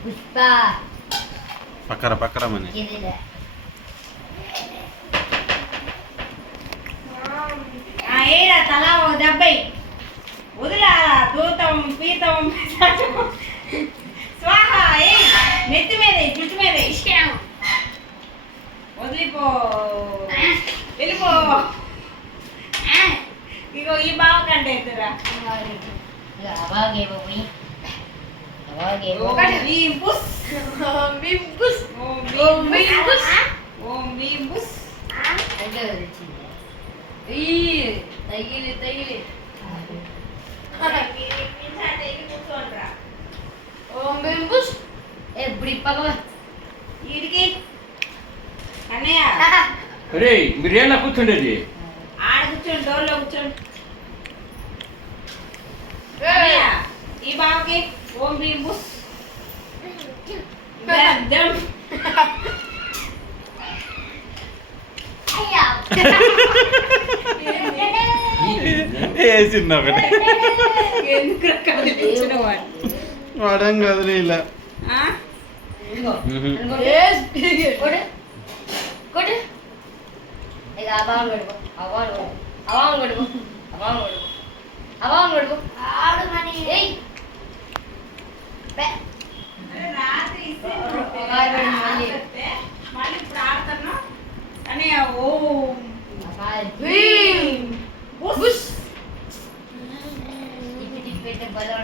పుష్ప పక్కర మని ఏరా తలా ఓ దెబ్బై వదిలా దూతం పీతం స్వాహ ఏ నెత్తి మీద జుట్టు మీద ఇష్టం వదిలిపో వెళ్ళిపో ఇగో ఈ బావ కంటే ఎదురా అలాగే పోయి అలాగే ఒకటి బింబుస్ బింబుస్ ఓం బింబుస్ ఓం బింబుస్ అంటే వచ్చింది తగిలి కూర్చోండిరా ఓం బింబుస్ ఎప్పుడు ఇప్పగవ వీడికి అన్నయ్య అరే మీరేనా కూర్చుండేది ఆడ కూర్చోండి డోర్లో కూర్చోండి అన్నయ్య ఈ బావకి ఓం బింబుస్ దమ్ వేసింది ఒకటి ఎందుకు కదిలించిన వాడు వాడం కదలే ఇలా కొడు ఇక అవాన్ కొడుకు అవాన్ కొడుకు ఆడు మని ఏయ్ రాత్రి మళ్ళీ మళ్ళీ ఇప్పుడు ఆడుతున్నా అన్నయ్య ఓం భీమ్ బుస్ పెట్టే బలం